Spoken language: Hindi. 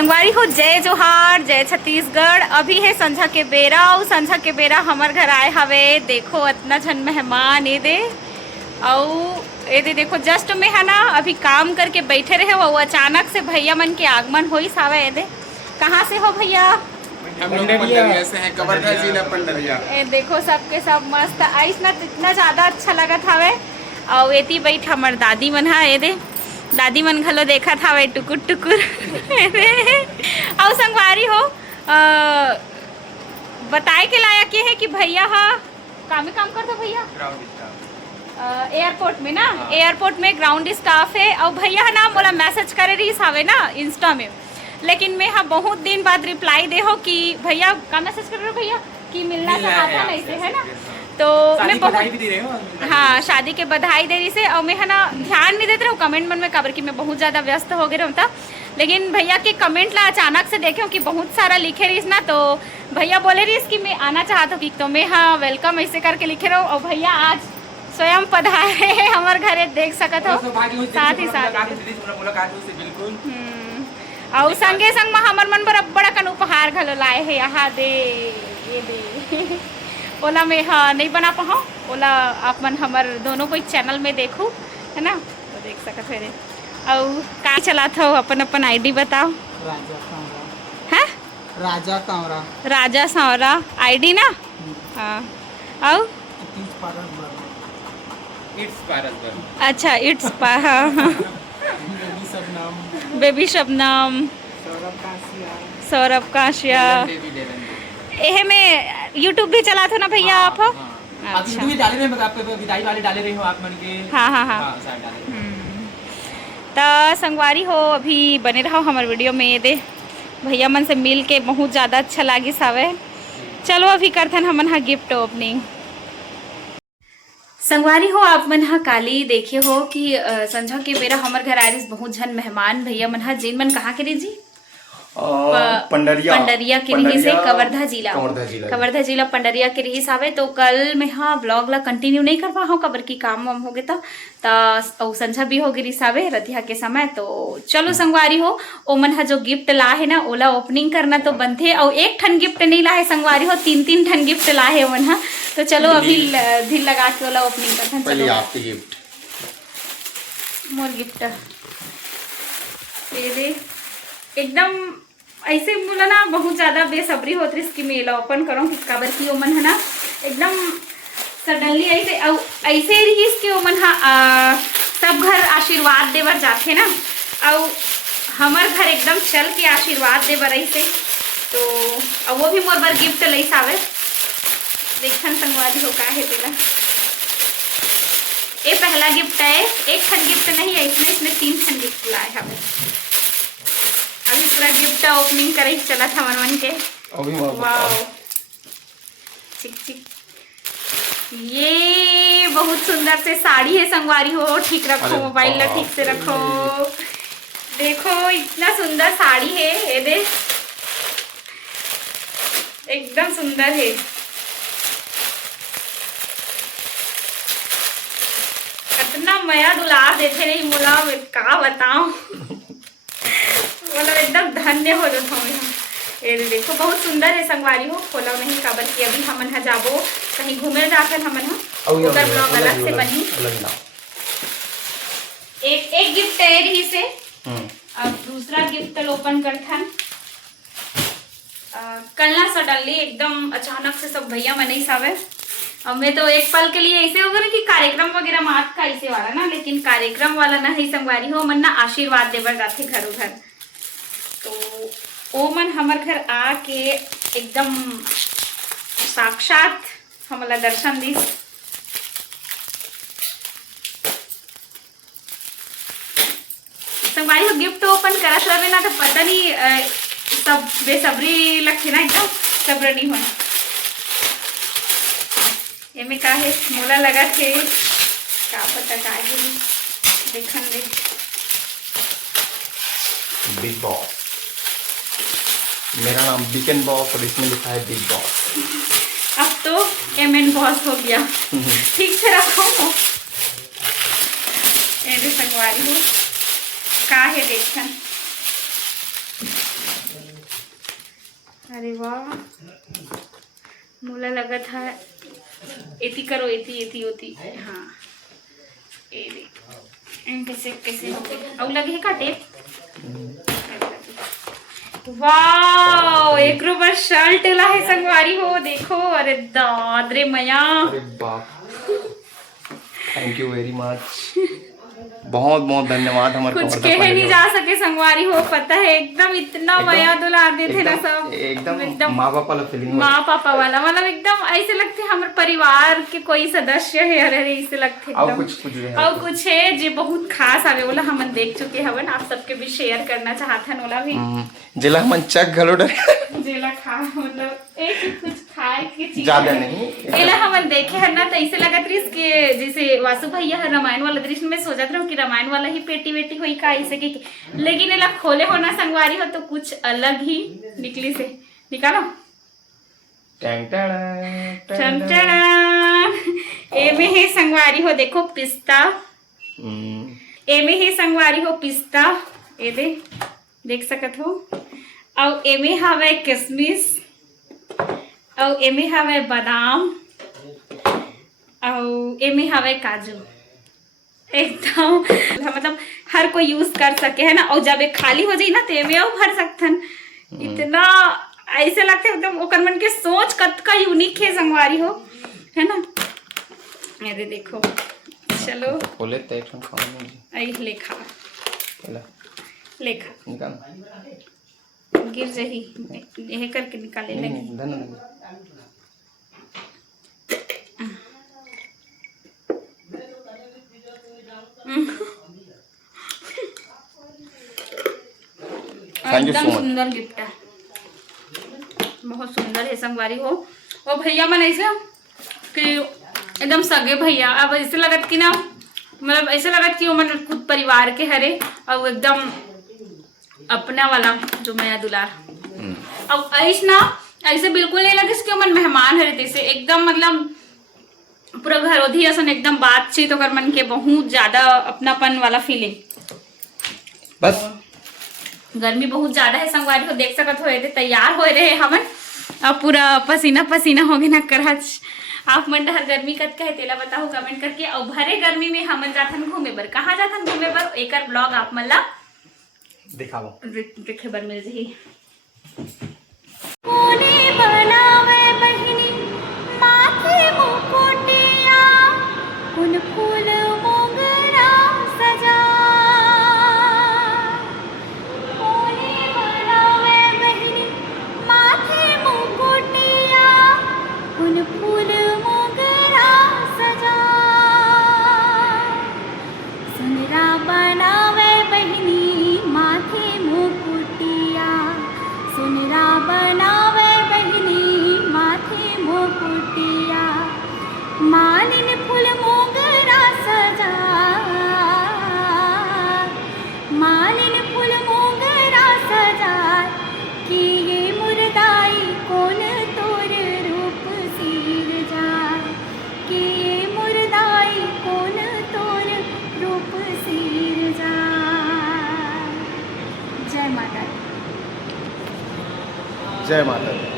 संगवारी हो जय जोहार जय छत्तीसगढ़। अभी है संझा के बेरा और संझा के बेरा हमार घर आए हवे। देखो इतना झन मेहमान ये दे देखो जस्ट में है ना अभी काम करके बैठे रहे वो अचानक से भैया मन के आगमन हो सावे। ये दे कहाँ से हो भैया? हम लोग पंडरिया से हैं, कवर्धा जिला पंडरिया। देखो सबके सब मस्त आइस ना इतना ज़्यादा अच्छा लगत हवे। और एती बैठ हमार दादी मन है। ये दे दादी मन घलो देखा था वे टुकुर टुकुर और संगवारी हो बताए के लायक ये है कि भैया हा काम करता भैया एयरपोर्ट में ना। एयरपोर्ट में ग्राउंड स्टाफ है। और भैया है ना बोला मैसेज करे रही सावे ना इंस्टा में, लेकिन मैं हाँ बहुत दिन बाद रिप्लाई दे हो कि भैया का मैसेज कर रहे हो भैया कि मिलना चाहता नहीं से है ना। तो मैं बहुत भी दे रहे हो। हाँ शादी के बधाई दे रही से। और मैं है ना ध्यान नहीं देते रहूँ कमेंट मन में काबर कि मैं बहुत ज़्यादा व्यस्त हो गए रहूँ था। लेकिन भैया के कमेंट ला अचानक से देखे कि बहुत सारा लिखे रही ना, तो भैया बोले रही कि मैं आना चाहता हूँ कि तो मैं हाँ वेलकम ऐसे करके लिखे रहूँ। और भैया आज स्वयं पधारे हमारे घरे देख सकत हो साथ ही साथ। और संगे संग में हमार मन पर बड़ा कन उपहार घलो लाए है। यहाँ दे ये दे ओला में हाँ नहीं बना पाऊँ ओला आप मन हमार दोनों को चैनल में देखूँ है ना, तो देख सकत है। और का चलाता हो अपन अपन आईडी बताओ। है राजा सांवरा आईडी ना। हाँ और अच्छा इट्स बेबी शबनम सौरभ काशिया एहे में यूट्यूब भी चला था ना भैया आप? अच्छा भी डाले रहे हैं, आपके विदाई वाले डाले रहे हो आप मन के। हाँ तो संगवारी हो अभी बने रहो हमारे वीडियो में। ये दे भैया मन से मिल के बहुत ज़्यादा अच्छा लगी सावे। चलो अभी करथन हमन हाँ गिफ्ट ओपनिंग। संगवारी हो आप मन हा काली देखे हो कि संझा के बेरा हमार घर आरिस बहुत झन मेहमान भैया मन हा जिन मन कहाँ के रे जी पंडरिया के रही से कवर्धा जिला पंडरिया के रही सावे। तो कल मैं हाँ ब्लॉग ला कंटिन्यू नहीं कर पाऊँ कबर की काम वाम हो गए तो संझा भी हो गई सावे रतिया के समय। तो चलो संगवारी हो ओ मन हा जो गिफ्ट ला है ना ओला ओपनिंग करना तो बनथे। और एक ठन गिफ्ट नहीं ला है संगवारी हो, तीन ठन गिफ्ट ला है मन हा। तो चलो अभी दिल लगा के ओला ओपनिंग करथन। चलो आपके गिफ्ट मोर गिफ्ट ये दे एकदम ऐसे बोला ना बहुत ज़्यादा बेसब्री होती है कि मैं ओपन करूँ कि काबर की ओमन है ना एकदम सडनली ऐसे रही कि ओमन सब घर आशीर्वाद देवर जाते ना। और हमार घर एकदम चल के आशीर्वाद देवर ऐसे तो वो भी मोर बार गिफ्ट लई सावे। देखन संगवारी हो का है तेरा ये पहला गिफ्ट है। एक ठन गिफ्ट नहीं है इसमें 3 ठन गिफ्ट लाए हमें। अभी पूरा गिफ्ट ओपनिंग करे चला था मन के। वाओ चिक ये बहुत सुंदर से साड़ी है संगवारी हो। ठीक रखो मोबाइल ला ठीक से रखो। देखो इतना सुंदर साड़ी है ये दे एकदम सुंदर है। इतना मया दुलार देते नहीं मोला का बताऊं मतलब एकदम धन्य हो जाता हूँ। ये देखो बहुत सुंदर है संगवारी हो। खोला नहीं काबर की अभी हमन हा जाबो कहीं घूमे जाकर हमन हा उधर ब्लॉग अलग से बनी। एक गिफ्ट है रही से। अब दूसरा गिफ्ट ओपन करथन। कल ना सडनली एकदम अचानक से सब भैया मन ही सावे। अब मैं तो एक पल के लिए ऐसे होगा ना कि कार्यक्रम वगैरह मात का ऐसे वाला ना, लेकिन कार्यक्रम वाला ना ही संगवारी हो मन ना आशीर्वाद देवर जाते घरों घर। तो ओ मन हमार घर आके एकदम साक्षात हमला दर्शन दी। संगवारी हो गिफ्ट ओपन करत रहे ना तो पता नहीं सब बेसब्री लगती ना एकदम सब्र नहीं हुआ। ये में का है मोला लगा थे का पता का है देखन दे बिग बॉस। मेरा नाम बिकन बॉस और इसमें लिखा है बिग बॉस। अब तो एमएन बॉस हो गया। ठीक से रखो संगवारी हो का है देखन अरे वाह, मोला लगा था एती करो, एती एती होती। हाँ ये देख कैसे कैसे हो गए। और लगे है काटे। वाह, एक रोबर शर्ट ला है संगवारी हो, देखो। अरे दादरे मया, अरे बाप, थैंक यू वेरी मच, बहुत बहुत धन्यवाद। हमारे कुछ कहे नहीं जा सके संगवारी हो, पता है एकदम इतना मया दुलार देते ना सब, एकदम माँ बाप वाला फीलिंग, माँ पापा वाला, मतलब एकदम ऐसे लगते हमारे परिवार के कोई सदस्य है। अरे ऐसे लगते और एकदम। और कुछ है जो बहुत खास आवे, बोला हम देख चुके हवन, आप सबके भी शेयर करना चाहते हैं। ओला भी जिला हम चक घलो डर जेला खा, मतलब एक कुछ खाए के चीज ज्यादा नहीं, एला हम देखे है ना, तो ऐसे लगत रही कि जैसे वासु भैया है रामायण वाला दृश्य में सोचत रहो कि रामायण वाला ही पेटी वेटी हुई का ऐसे की, लेकिन एला खोले होना संगवारी हो तो कुछ अलग ही निकली से निकालो। एमे है संगवारी हो, देखो पिस्ता, एमे है संगवारी हो पिस्ता, ए देख सकत हो। और एमे हवे किशमिश, और एमे हवे बादाम, और एमे हवे काजू। एकदम मतलब हर कोई यूज कर सके है ना। और जब एक खाली हो जाए ना तो एमे और भर सकथन। इतना ऐसे लगते एकदम ओकर मन के सोच कत का यूनिक है संगवारी हो, है ना। अरे देखो, चलो बोले तो एक खाओ, आई लेखा लेखा निकाल, गिर जही यह करके निकाले लगी। एकदम सुंदर गिफ्ट है, बहुत सुंदर है संगवारी हो। और भैया मन ऐसे कि एकदम सगे भैया, अब ऐसे लगत कि ना, मतलब ऐसे लगत कि वो मन खुद परिवार के हरे, और एकदम अपना वाला जो माया दुलार। अब ऐस ना ऐसे बिल्कुल नहीं लगे कि मन मेहमान है, जैसे एकदम मतलब पूरा घरोधी असन एकदम बातचीत और मन के बहुत ज्यादा अपनापन वाला फीलिंग। बस गर्मी बहुत ज्यादा है संगवारी हो, देख सकत हो तैयार हो रहे हमन, अब पूरा पसीना पसीना हो गए ना करहच। आप मन हर गर्मी कत कहे तेला बताओ कमेंट करके। और भरे गर्मी में हमन जाथन घूमे बर, कहाँ जाथन घूमे बर, एकर ब्लॉग आप मन ला दिखाओ देखे बर मिल जाही। जय माता दी।